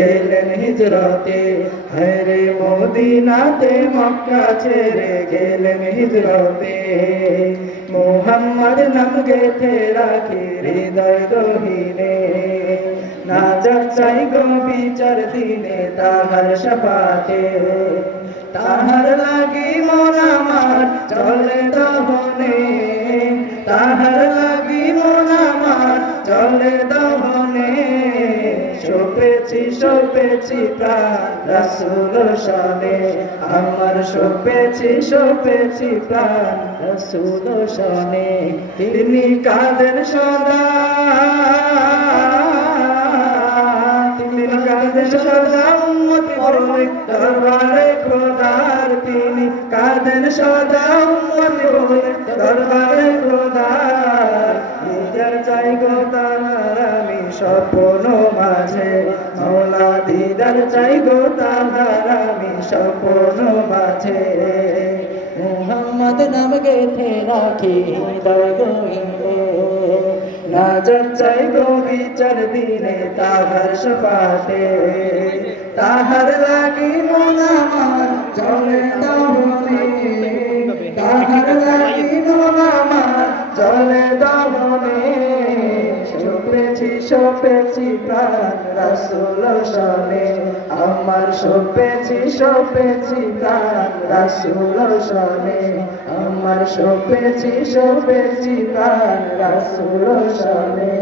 গেলেন হিজরতে, হরে মদিনাতে মক্কা ছেড়ে গেলেন হিজরতে। মুহাম্মদ নাম গেথে রাখি হৃদয় গহীনে, নাজাত চাই গো বিচার দিনে তাহার শাফাতে। তাহার লাগি মন আমার চলে দহনে, তাহার লাগি মন আমার চলে দহনে। সপেছি প্রাণ রাসূল শানে, আমার সপেছি প্রাণ রাসূল শানে। তিনি কাঁদেন সদা, তিনি কাঁদেন সদা উম্মতি বলে দরবারে খোদার। তিনি কাঁদেন সদা উম্মতি বলে দরবারে খোদার। দিদার চাই গো তাহার আমি স্বপ্ন মাঝে, মওলা দিদার চাই গো তাহার আমি স্বপ্ন মাঝে। মুহাম্মদ নাম গেথে রাখি হৃদয় গহীনে, নাজাত চাই গো বিচার দিনে তাহার শাফাতে। তাহার লাগি মন আমার চলে দহনে, তাহার লাগি মন আমার চলে দহনে। সপেছি প্রাণ রাসূল শানে, আমার সপেছি প্রাণ রাসূল শানে, আমার সপেছি প্রাণ রাসূল শানে।